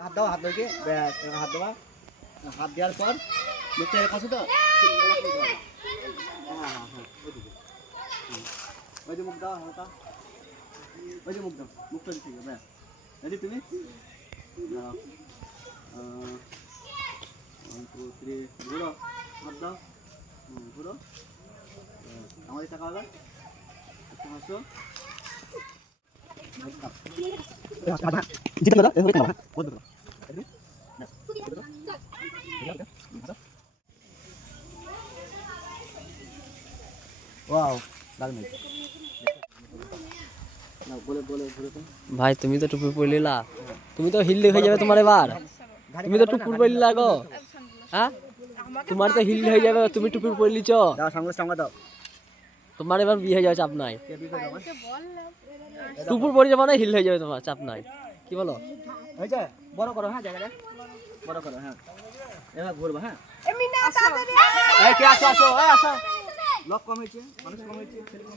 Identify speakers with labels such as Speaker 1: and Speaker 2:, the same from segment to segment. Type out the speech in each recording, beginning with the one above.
Speaker 1: হাত দাও হাত ধরে হাত দেওয়া। হাত দেওয়ার পর মুখটা এরকম তো হ্যাঁ হ্যাঁ হ্যাঁ ওইদিকে হুম। ওই যে মুখ দাও হালকা ওই যে মুখ দাও মুখটা দিতে হবে ব্যাস রেডি তুমি দাও ওয়ান টু থ্রি ঘুরো হাত দাও হুম, ঘুরো ব্যাস, আমাদের টাকা হবে একটু হাসো জিতে দাদা এভাবে খাওয়া বলতে দাও ওয়াও দারুণ হয়েছে না বলে বলে ঘুরে তো
Speaker 2: ভাই তুমি তো টুপি পরলিলা তুমি তো হিল হয়ে যাবে তোমার এবার। তুমি তো টুপুর পরলিলা গো। হ্যাঁ? তোমার তো হিল হয়ে যাবে তুমি টুপি পরলিছ
Speaker 1: দাও সঙ্গে সঙ্গে দাও।
Speaker 2: তোমার এবার বিয়ে হয়ে যাবে চাপ নাই? টুপুর পরে যাবে না হিল হয়ে যাবে তোমার চাপ নাই। কি বলো?
Speaker 1: বড় করো হ্যাঁ জায়গাটা। বড় করো হ্যাঁ। এবার ঘুরবো হ্যাঁ। আসো আসো আসো। লোক কম হয়েছে মানুষ কম হয়েছে ছেলে কম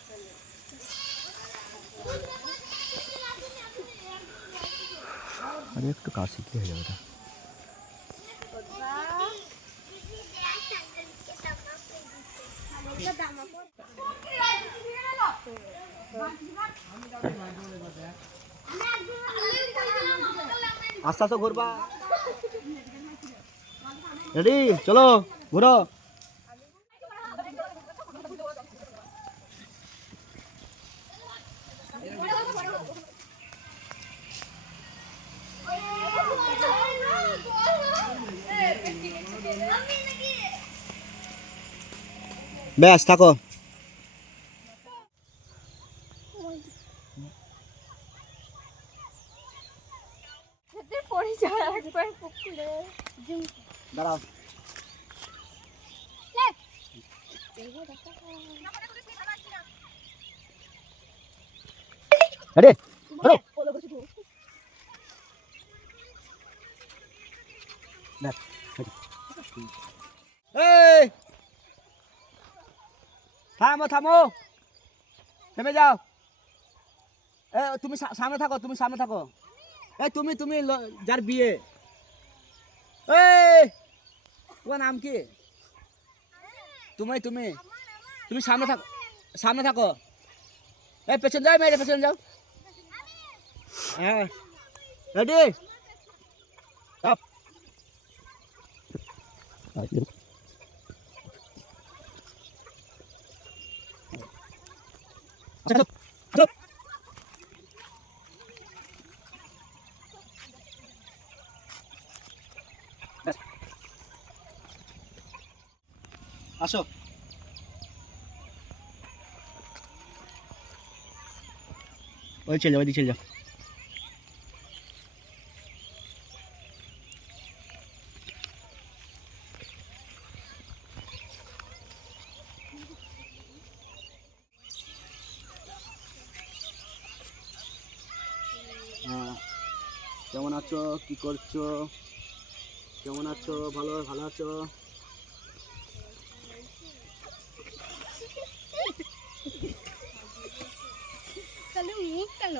Speaker 1: আরে একটু কাজ শিখতে হয়ে যাবে আস্তে আস্তে ঘুরবা রেডি চলো ঘুরো ব্যাস থাকো। দাঁড়াও। ব্যাস এই থামো থামো। থেমে যাও। এ, তুমি সামনে থাকো, তুমি সামনে থাকো। এই তুমি তুমি যার বিয়ে। এই, তোমার নাম কি? তুমি তুমি তুমি সামনে থাকো সামনে থাকো। এই পেছন যাও মেয়ে পেছন যাও। হ্যাঁ। রেডি আসো। ওই চলে যাও ওইদিকে চলে যাও। কেমন আছো? কি করছ? কেমন আছো? ভালো ভালো আছো? তাহলে মুখ কেন